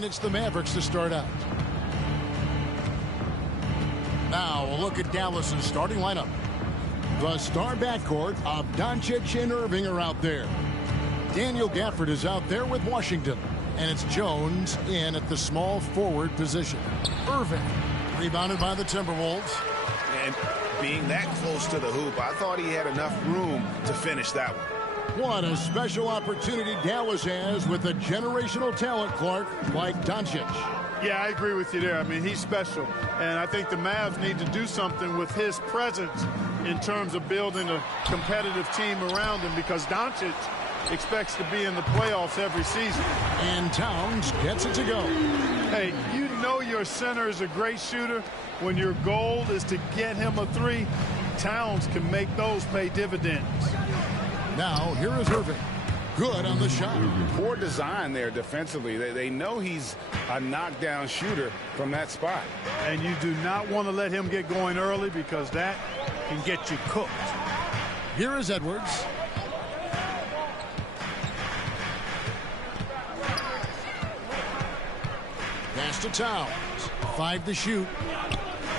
And it's the Mavericks to start out. Now a look at Dallas's starting lineup. The star backcourt of Doncic and Irving are out there. Daniel Gafford is out there with Washington. And it's Jones in at the small forward position. Irving rebounded by the Timberwolves. And being that close to the hoop, I thought he had enough room to finish that one. What a special opportunity Dallas has with a generational talent, Clark, like Doncic. Yeah, I agree with you there. I mean, he's special. And I think the Mavs need to do something with his presence in terms of building a competitive team around him, because Doncic expects to be in the playoffs every season. And Towns gets it to go. Hey, you know your center is a great shooter. When your goal is to get him a three, Towns can make those pay dividends. Now, here is Irving. Good on the shot. Poor design there defensively. They know he's a knockdown shooter from that spot. And you do not want to let him get going early, because that can get you cooked. Here is Edwards. Pass to Towns. 5 to shoot.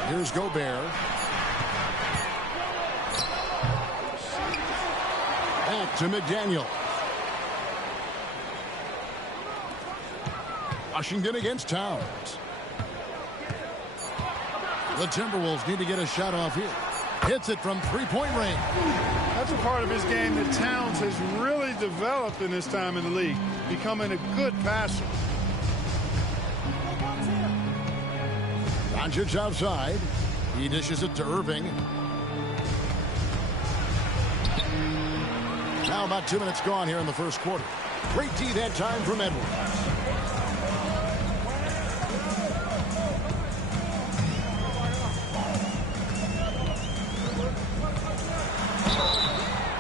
Here's Gobert. Back to McDaniel. Washington against Towns. The Timberwolves need to get a shot off here. Hits it from three-point range. That's a part of his game that Towns has really developed in his time in the league, becoming a good passer. Doncic outside. He dishes it to Irving. Now about 2 minutes gone here in the first quarter. Great D that time from Edwards.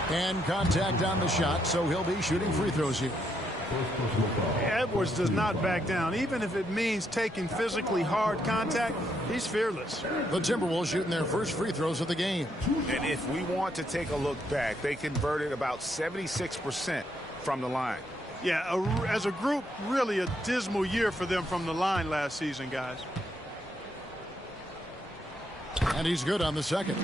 And contact on the shot, so he'll be shooting free throws here. Edwards does not back down. Even if it means taking physically hard contact, he's fearless. The Timberwolves shooting their first free throws of the game. And if we want to take a look back, they converted about 76% from the line. Yeah, as a group, really a dismal year for them from the line last season, guys. And he's good on the second.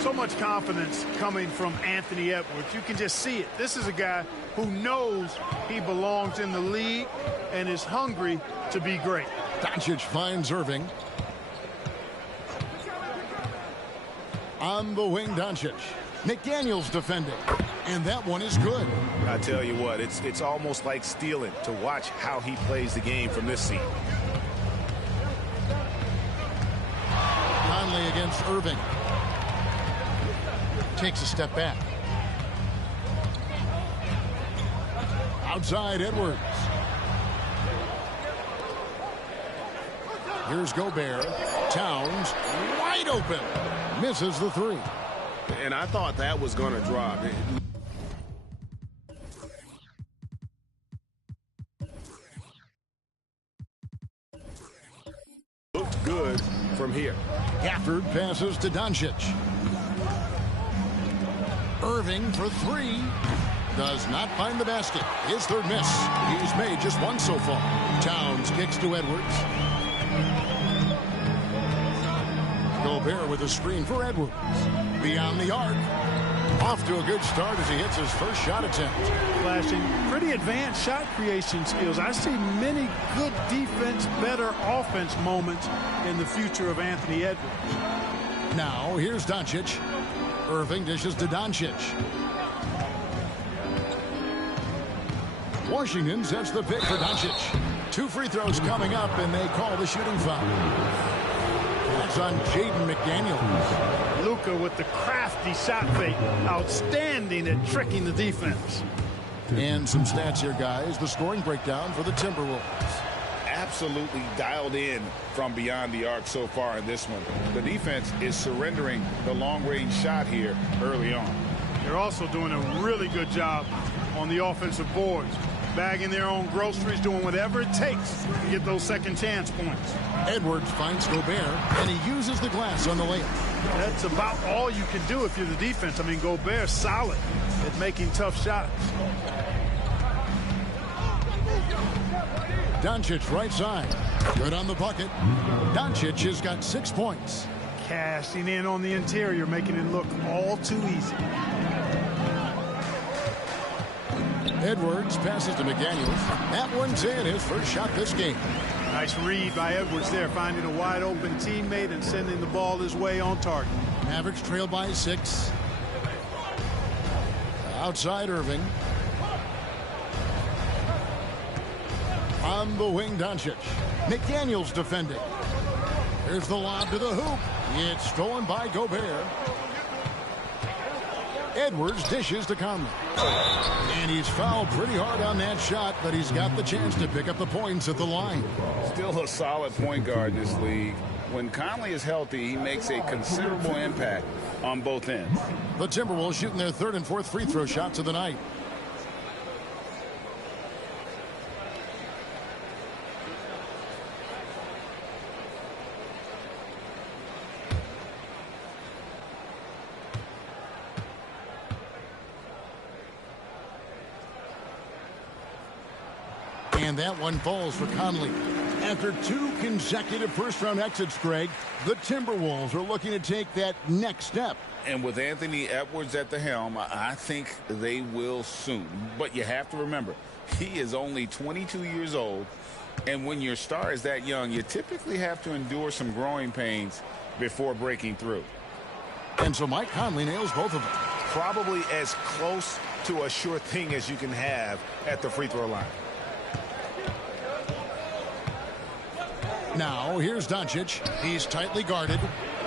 So much confidence coming from Anthony Edwards. You can just see it. This is a guy who knows he belongs in the league and is hungry to be great. Doncic finds Irving. On the wing, Doncic. McDaniel's defending. And that one is good. I tell you what, it's almost like stealing to watch how he plays the game from this seat. Conley against Irving. Takes a step back. Outside Edwards. Here's Gobert. Towns wide open. Misses the three. And I thought that was going to drop. Looked good from here. Gafford passes to Doncic. Irving for three. Does not find the basket. His third miss. He's made just one so far. Towns kicks to Edwards. Gobert with a screen for Edwards. Beyond the arc. Off to a good start as he hits his first shot attempt. Flashing pretty advanced shot creation skills. I see many good defense, better offense moments in the future of Anthony Edwards. Now here's Doncic. Irving dishes to Doncic. Washington sets the pick for Doncic. 2 free throws coming up, and they call the shooting foul. That's on Jaden McDaniels. Luka with the crafty shot fake. Outstanding at tricking the defense. And some stats here, guys. The scoring breakdown for the Timberwolves. Absolutely dialed in from beyond the arc so far in this one. The defense is surrendering the long-range shot here early on. They're also doing a really good job on the offensive boards, bagging their own groceries, doing whatever it takes to get those second chance points. Edwards finds Gobert, and he uses the glass on the layup. That's about all you can do if you're the defense. I mean, Gobert's solid at making tough shots. Doncic right side. Good on the bucket. Doncic has got 6 points. Cashing in on the interior, making it look all too easy. Edwards passes to McDaniels. That one's in, his first shot this game. Nice read by Edwards there, finding a wide open teammate and sending the ball his way on target. Mavericks trail by 6. Outside Irving. On the wing, Doncic. McDaniels defending. Here's the lob to the hoop. It's stolen by Gobert. Edwards dishes to Conley. And he's fouled pretty hard on that shot, but he's got the chance to pick up the points at the line. Still a solid point guard in this league. When Conley is healthy, he makes a considerable impact on both ends. The Timberwolves shooting their 3rd and 4th free throw shots of the night. And that one falls for Conley. After 2 consecutive first-round exits, Greg, the Timberwolves are looking to take that next step. And with Anthony Edwards at the helm, I think they will soon. But you have to remember, he is only 22 years old. And when your star is that young, you typically have to endure some growing pains before breaking through. And so Mike Conley nails both of them. Probably as close to a sure thing as you can have at the free throw line. Now, here's Doncic. He's tightly guarded.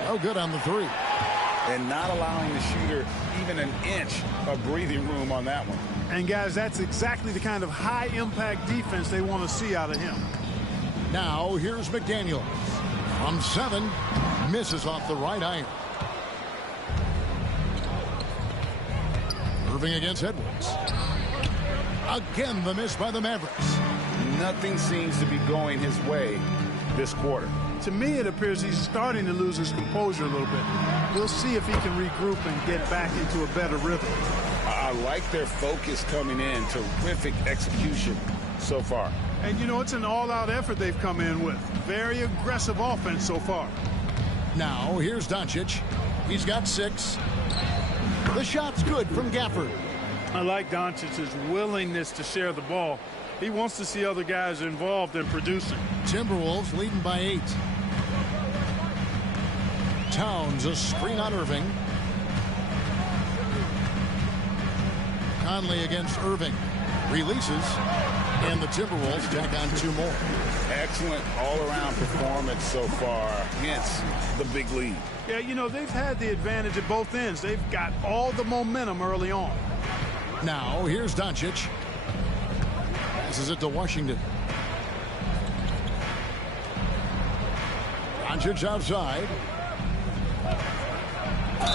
No good on the 3. And not allowing the shooter even an inch of breathing room on that one. And, guys, that's exactly the kind of high-impact defense they want to see out of him. Now, here's McDaniels. From 7, misses off the right iron. Irving against Edwards. Again, the miss by the Mavericks. Nothing seems to be going his way this quarter. To me, it appears he's starting to lose his composure a little bit. We'll see if he can regroup and get back into a better rhythm. I like their focus coming in. Terrific execution so far. And, you know, it's an all-out effort they've come in with. Very aggressive offense so far. Now, here's Doncic. He's got 6. The shot's good from Gafford. I like Doncic's willingness to share the ball. He wants to see other guys involved in producing. Timberwolves leading by 8. Towns a screen on Irving. Conley against Irving. Releases. And the Timberwolves tack on 2 more. Excellent all-around performance so far. Hence the big lead. Yeah, you know, they've had the advantage at both ends. They've got all the momentum early on. Now, here's Doncic. Passes it to Washington. Doncic outside.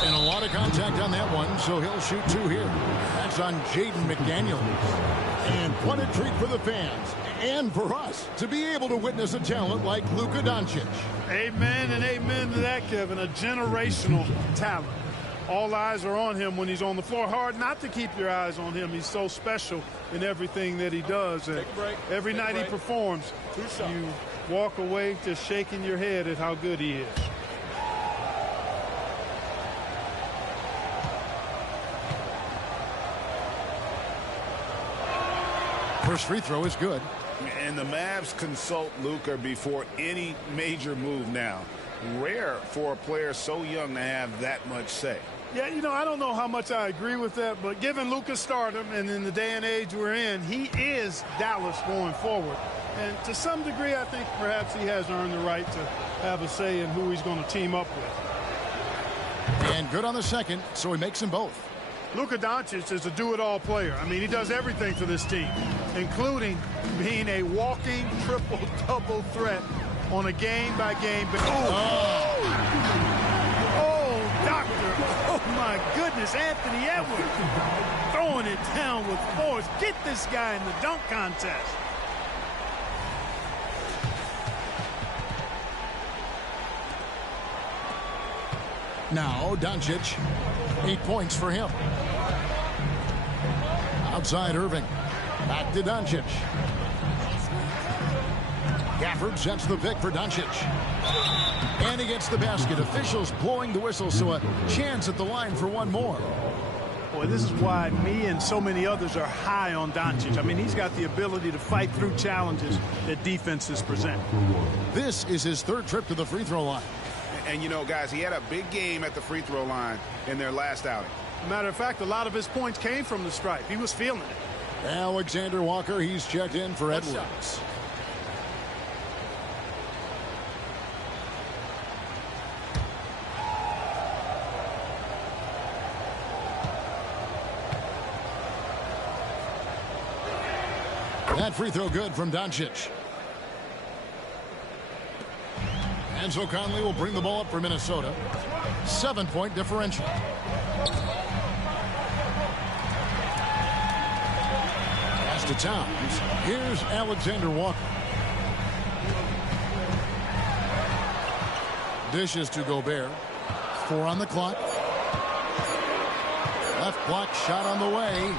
And a lot of contact on that one, so he'll shoot 2 here. That's on Jaden McDaniels. And what a treat for the fans and for us to be able to witness a talent like Luka Doncic. Amen and amen to that, Kevin. A generational talent. All eyes are on him when he's on the floor. Hard not to keep your eyes on him. He's so special in everything that he does. And every night he performs, you walk away just shaking your head at how good he is. First free throw is good. And the Mavs consult Luka before any major move now. Rare for a player so young to have that much say. Yeah, you know, I don't know how much I agree with that, but given Luka's stardom and in the day and age we're in, he is Dallas going forward. And to some degree, I think perhaps he has earned the right to have a say in who he's going to team up with. And good on the second, so he makes them both. Luka Doncic is a do-it-all player. I mean, he does everything for this team, including being a walking triple-double threat on a game-by-game basis. Oh, doctor. Oh, my goodness. Anthony Edwards throwing it down with force. Get this guy in the dunk contest. Now, Doncic, 8 points for him. Outside Irving. Back to Doncic. Gafford sets the pick for Doncic. And he gets the basket. Officials blowing the whistle, so a chance at the line for one more. Boy, this is why me and so many others are high on Doncic. I mean, he's got the ability to fight through challenges that defenses present. This is his third trip to the free throw line. And, you know, guys, he had a big game at the free throw line in their last outing. Matter of fact, a lot of his points came from the stripe. He was feeling it. Alexander Walker, he's checked in for Edwards. That free throw good from Doncic. And so Conley will bring the ball up for Minnesota. 7-point differential. Pass to Towns. Here's Alexander Walker. Dishes to Gobert. 4 on the clock. Left block shot on the way.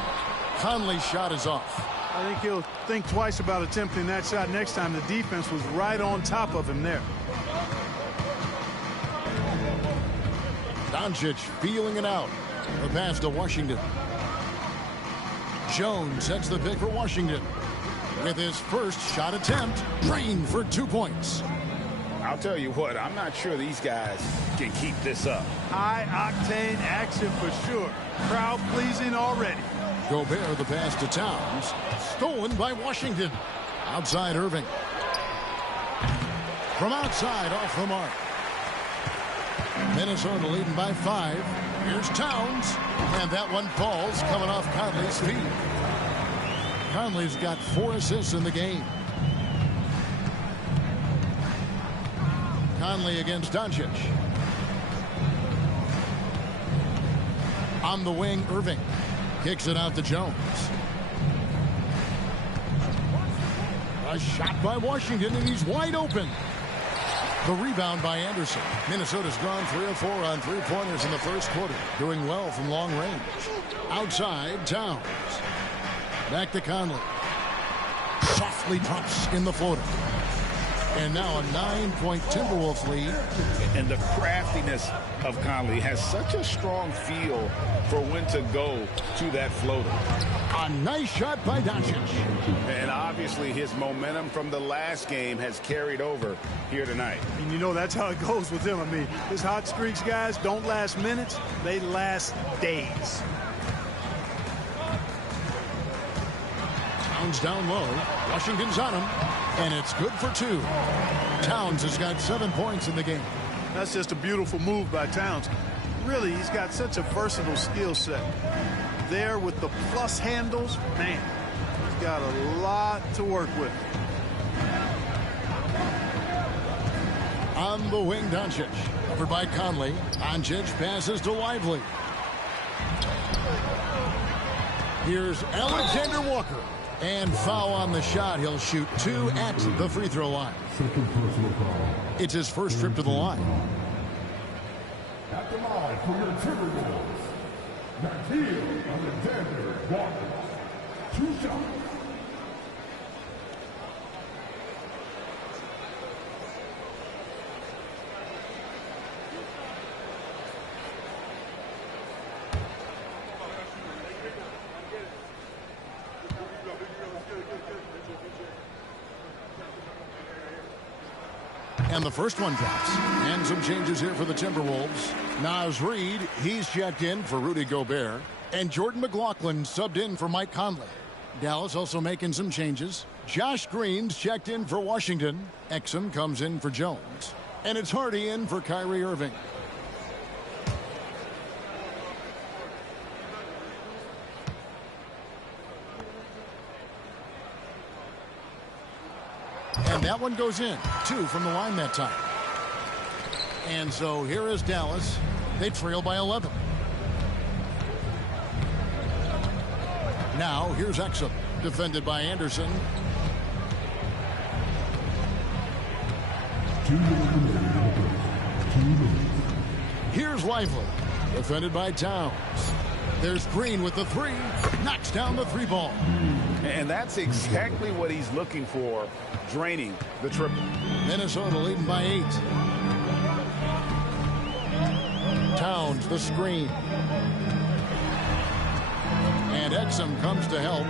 Conley's shot is off. I think he'll think twice about attempting that shot next time. The defense was right on top of him there. Doncic feeling it out. The pass to Washington. Jones sets the pick for Washington. With his first shot attempt, drained for 2 points. I'll tell you what, I'm not sure these guys can keep this up. High-octane action for sure. Crowd pleasing already. Gobert the pass to Towns. Stolen by Washington. Outside Irving. From outside off the mark. Minnesota leading by 5. Here's Towns. And that one falls coming off Conley's feet. Conley's got 4 assists in the game. Conley against Doncic. On the wing, Irving. Kicks it out to Jones. A shot by Washington, and he's wide open. The rebound by Anderson. Minnesota's gone 3 of 4 on three-pointers in the first quarter. Doing well from long range. Outside, Towns. Back to Conley. Softly drops in the floater. And now a 9-point Timberwolves lead. And the craftiness of Conley has such a strong feel for when to go to that floater. A nice shot by Doncic. And obviously his momentum from the last game has carried over here tonight. And you know that's how it goes with him. I mean, his hot streaks, guys, don't last minutes. They last days. Towns down low. Washington's on him. And it's good for 2. Towns has got 7 points in the game. That's just a beautiful move by Towns. Really, he's got such a versatile skill set. There with the plus handles, man, he's got a lot to work with. On the wing, Doncic. Covered by Conley. Doncic passes to Lively. Here's Alexander Walker. And foul on the shot. He'll shoot 2 at the free throw line. It's his first trip to the line. At the line for your Timberwolves, Alexander Walker. 2 shots. And the first one drops. And some changes here for the Timberwolves. Naz Reid, he's checked in for Rudy Gobert. And Jordan McLaughlin subbed in for Mike Conley. Dallas also making some changes. Josh Green's checked in for Washington. Exum comes in for Jones. And it's Hardy in for Kyrie Irving. And that one goes in. 2 from the line that time. And so here is Dallas. They trail by 11. Now here's Exum. Defended by Anderson. Here's Lively. Defended by Towns. There's Green with the three. Knocks down the three ball. And that's exactly what he's looking for, draining the triple. Minnesota leading by 8. Towns the screen. And Exum comes to help.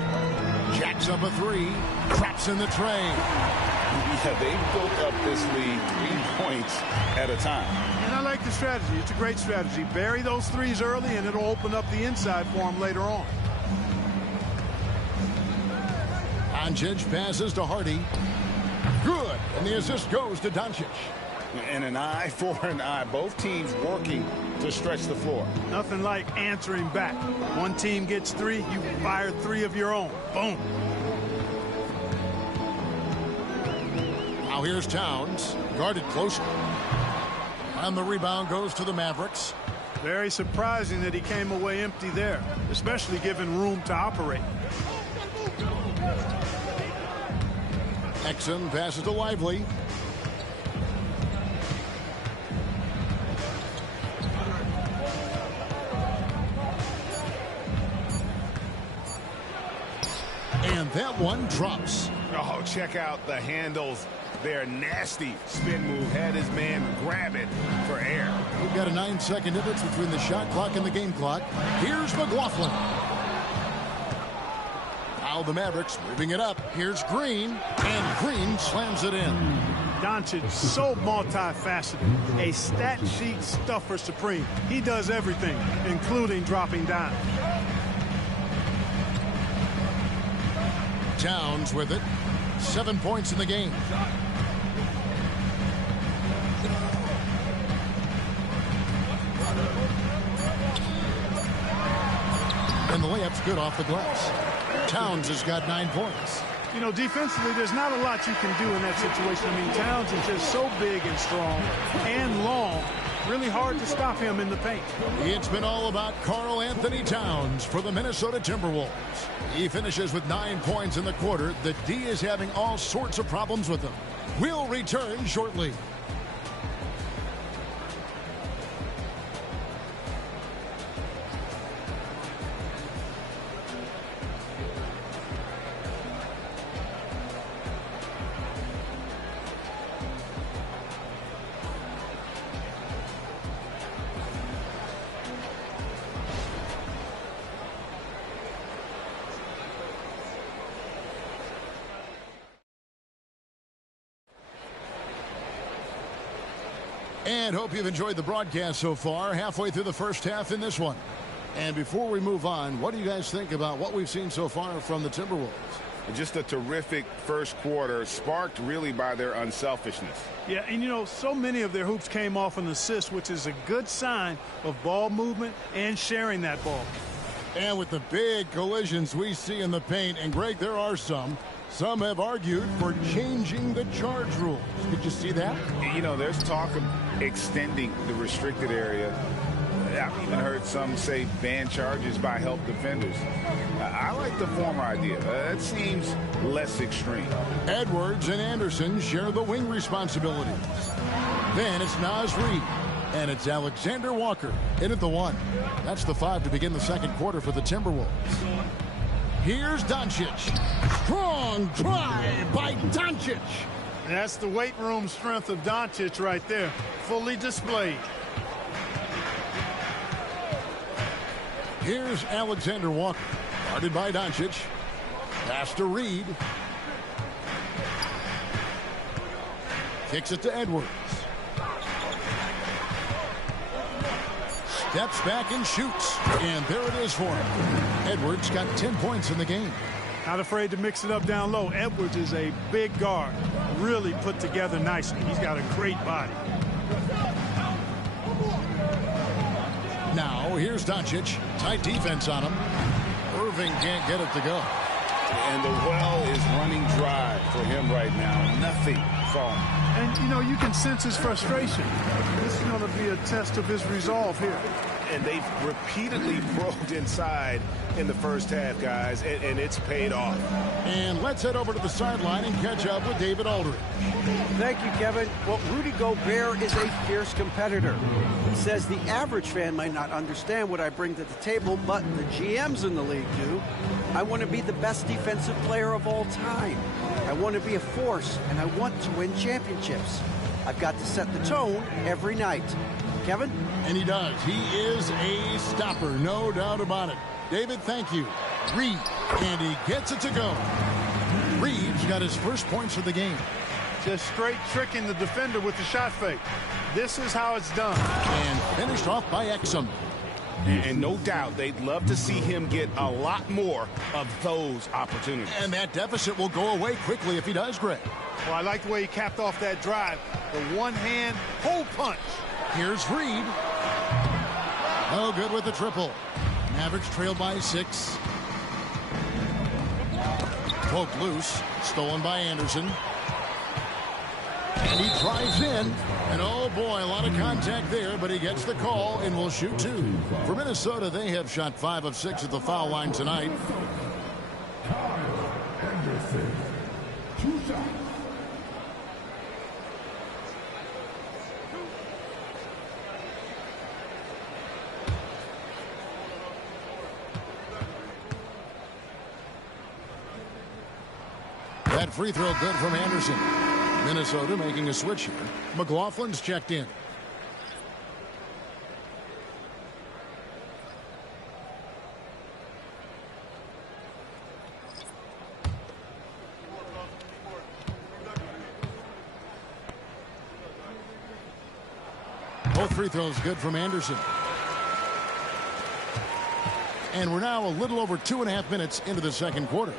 Jacks up a three. Drops in the tray. Yeah, they've built up this lead 3 points at a time. And I like the strategy. It's a great strategy. Bury those threes early, and it'll open up the inside for them later on. Doncic passes to Hardy. Good. And the assist goes to Doncic. And an eye for an eye. Both teams working to stretch the floor. Nothing like answering back. One team gets 3, you fire 3 of your own. Boom. Now here's Towns. Guarded closely. And the rebound goes to the Mavericks. Very surprising that he came away empty there, especially given room to operate. Exum passes to Lively. And that one drops. Oh, check out the handles. They're nasty. Spin move. Had his man grab it for air. We've got a 9-second difference between the shot clock and the game clock. Here's McLaughlin. Now the Mavericks moving it up. Here's Green. And Green slams it in. Doncic, so multifaceted. A stat sheet stuffer supreme. He does everything, including dropping down. Towns with it. 7 points in the game. And the layup's good off the glass. Towns has got 9 points. You know, defensively, there's not a lot you can do in that situation. I mean, Towns is just so big and strong and long. Really hard to stop him in the paint. It's been all about Karl Anthony Towns for the Minnesota Timberwolves. He finishes with 9 points in the quarter. The D is having all sorts of problems with him. We'll return shortly. And hope you've enjoyed the broadcast so far. Halfway through the first half in this one. And before we move on, what do you guys think about what we've seen so far from the Timberwolves? Just a terrific first quarter, sparked really by their unselfishness. Yeah, and you know, so many of their hoops came off an assist, which is a good sign of ball movement and sharing that ball. And with the big collisions we see in the paint, and Greg, there are some have argued for changing the charge rules. Did you see that? You know, there's talk of extending the restricted area. I've even heard some say ban charges by help defenders. I like the former idea. That seems less extreme. Edwards and Anderson share the wing responsibilities. Then it's Naz Reid. And it's Alexander Walker in at the 1. That's the 5 to begin the second quarter for the Timberwolves. Here's Doncic. Strong drive by Doncic. That's the weight room strength of Doncic right there. Fully displayed. Here's Alexander Walker. Guarded by Doncic. Pass to Reid. Kicks it to Edwards. Steps back and shoots. And there it is for him. Edwards got 10 points in the game. Not afraid to mix it up down low. Edwards is a big guard. Really put together nicely. He's got a great body. Now, here's Doncic. Tight defense on him. Irving can't get it to go. And the well is running dry for him right now. Nothing falling. And, you know, you can sense his frustration. This is going to be a test of his resolve here. and they've repeatedly probed inside in the first half, guys, and it's paid off. And let's head over to the sideline and catch up with David Aldridge. Thank you, Kevin. Well, Rudy Gobert is a fierce competitor. He says the average fan might not understand what I bring to the table, but the GMs in the league do. I want to be the best defensive player of all time. I want to be a force, and I want to win championships. I've got to set the tone every night. Kevin? And he does. He is a stopper, no doubt about it. David, thank you. Reed, and he gets it to go. Reed's got his first points of the game. Just straight tricking the defender with the shot fake. This is how it's done. And finished off by Exum. And no doubt they'd love to see him get a lot more of those opportunities. And that deficit will go away quickly if he does, Greg. Well, I like the way he capped off that drive. The one-hand hole punch. Here's Reed. Oh, good with the triple. Mavericks trail by 6. Poked loose. Stolen by Anderson. And he drives in. And oh boy, a lot of contact there, but he gets the call and will shoot 2. For Minnesota, they have shot 5 of 6 at the foul line tonight. Anderson. 2 shots. That free throw good from Anderson. Minnesota making a switch here. McLaughlin's checked in. Both free throws good from Anderson. And we're now a little over 2.5 minutes into the second quarter.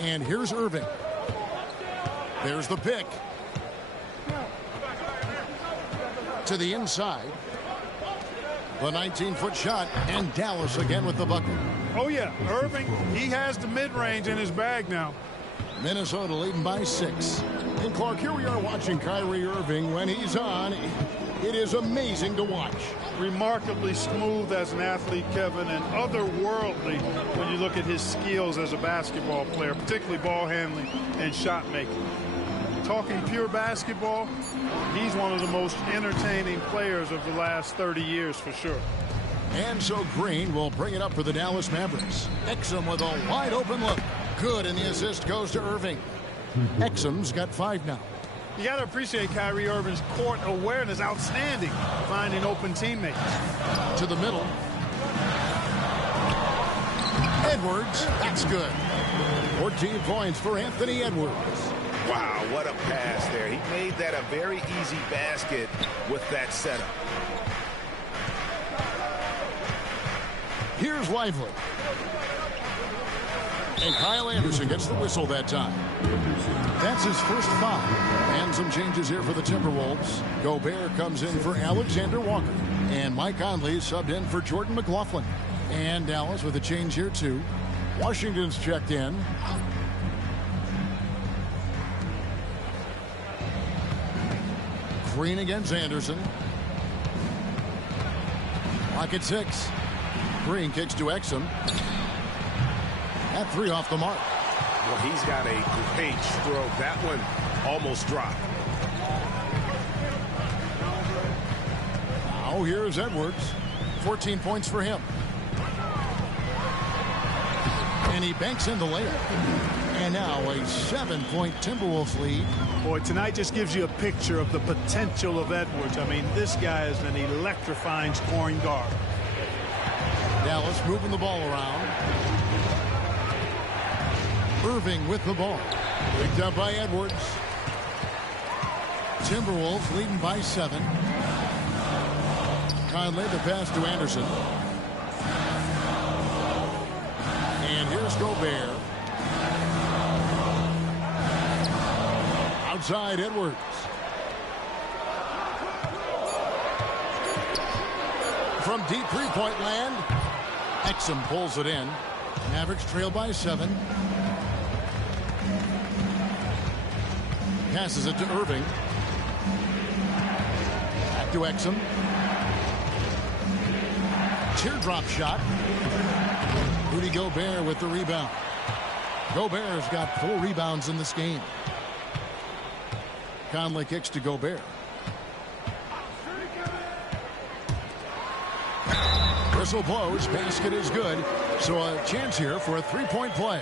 And here's Irving. There's the pick. To the inside. The 19-foot shot. And Dallas again with the bucket. Oh, yeah. Irving, he has the mid-range in his bag now. Minnesota leading by 6. And Clark, here we are watching Kyrie Irving. When he's on, it is amazing to watch. Remarkably smooth as an athlete, Kevin, and otherworldly when you look at his skills as a basketball player, particularly ball handling and shot making. Talking pure basketball, he's one of the most entertaining players of the last 30 years for sure. And so Green will bring it up for the Dallas Mavericks. Exum with a wide open look. Good, and the assist goes to Irving. Exum's got 5 now. You got to appreciate Kyrie Irving's court awareness, outstanding, finding open teammates. To the middle. Edwards, that's good. 14 points for Anthony Edwards. Wow, what a pass there. He made that a very easy basket with that setup. Here's Lively. And Kyle Anderson gets the whistle that time. That's his first foul. And some changes here for the Timberwolves. Gobert comes in for Alexander Walker. And Mike Conley subbed in for Jordan McLaughlin. And Dallas with a change here too. Washington's checked in. Green against Anderson. Clock at 6. Green kicks to Exum. That 3 off the mark. Well, he's got a great stroke. That one almost dropped. Now here's Edwards. 14 points for him. And he banks in the layup. And now a 7-point Timberwolves lead. Boy, tonight just gives you a picture of the potential of Edwards. I mean, this guy is an electrifying scoring guard. Dallas moving the ball around. Irving with the ball. Picked up by Edwards. Timberwolves leading by 7. Conley the pass to Anderson. And here's Gobert. Outside Edwards. From deep three-point land. Exum pulls it in. Mavericks trail by 7. Passes it to Irving. to Exum. Teardrop shot. Rudy Gobert with the rebound. Gobert's got 4 rebounds in this game. Conley kicks to Gobert. Whistle blows. Basket is good. So a chance here for a 3-point play.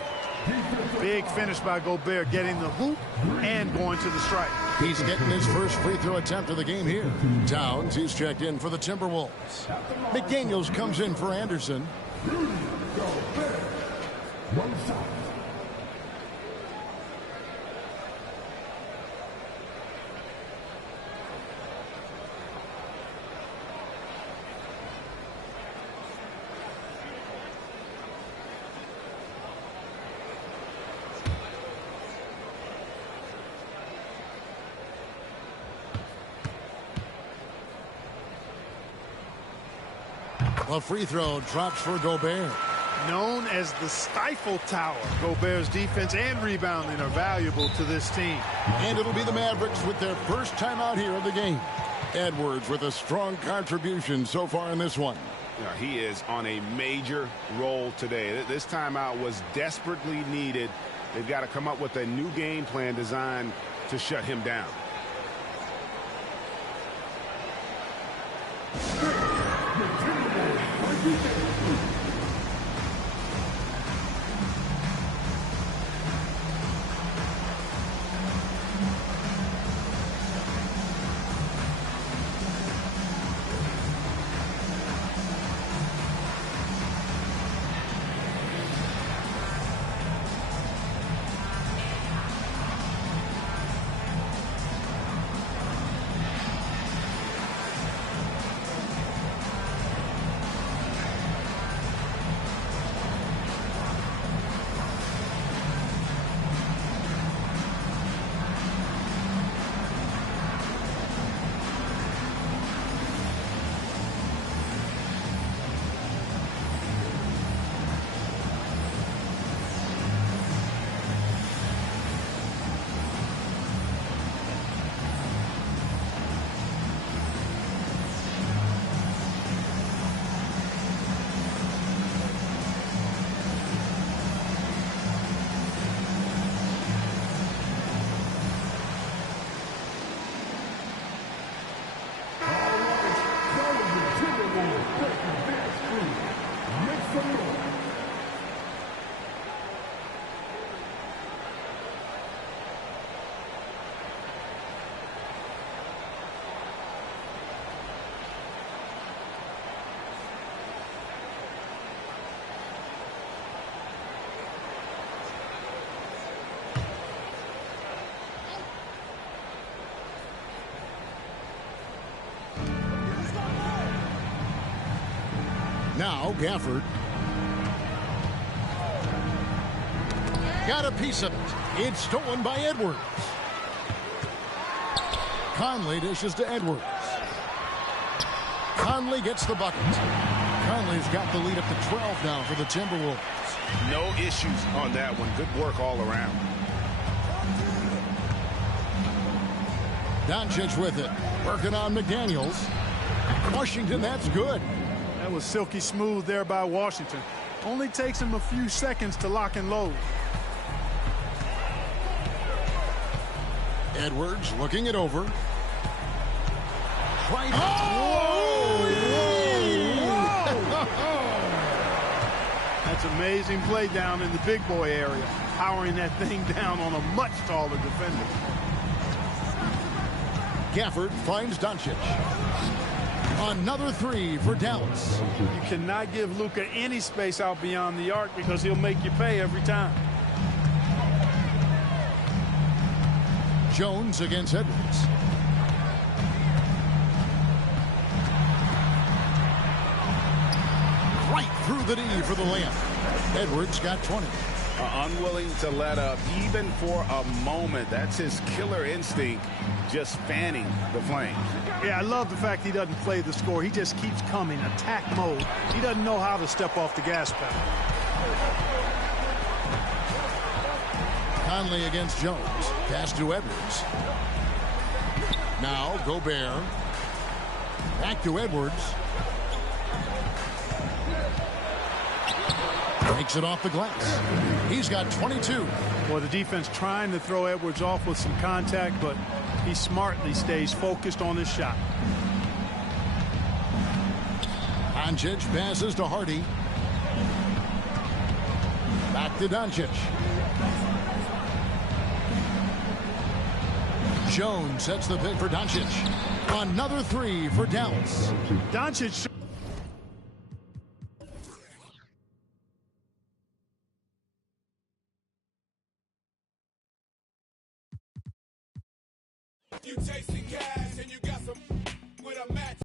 Big finish by Gobert, getting the hoop and going to the stripe. He's getting his first free throw attempt of the game here. Towns, he's checked in for the Timberwolves. McDaniels comes in for Anderson. One shot. A free throw drops for Gobert. Known as the Stifle Tower, Gobert's defense and rebounding are valuable to this team. And it'll be the Mavericks with their first time out here of the game. Edwards with a strong contribution so far in this one. Yeah, he is on a major role today. This timeout was desperately needed. They've got to come up with a new game plan designed to shut him down. Now Gafford. Got a piece of it. It's stolen by Edwards. Conley dishes to Edwards. Conley gets the bucket. Conley's got the lead up to 12 now for the Timberwolves. No issues on that one. Good work all around. Doncic with it. Working on McDaniels. Washington, that's good. That was silky smooth there by Washington. Only takes him a few seconds to lock and load. Edwards looking it over. Right. That's amazing play down in the big boy area. Powering that thing down on a much taller defender. Gafford finds Doncic. Another 3 for Dallas. You cannot give Luka any space out beyond the arc because he'll make you pay every time. Jones against Edwards. Right through the knee for the layup. Edwards got 20. Unwilling to let up even for a moment. That's his killer instinct, just fanning the flames. Yeah, I love the fact he doesn't play the score. He just keeps coming, attack mode. He doesn't know how to step off the gas pedal. Conley against Jones. Pass to Edwards. Now Gobert. Back to Edwards. Breaks it off the glass. He's got 22. Well, the defense trying to throw Edwards off with some contact, but he smartly stays focused on his shot. Doncic passes to Hardy. Back to Doncic. Jones sets the pick for Doncic. Another three for Dallas. Doncic. You chasing cash and you got some with a match.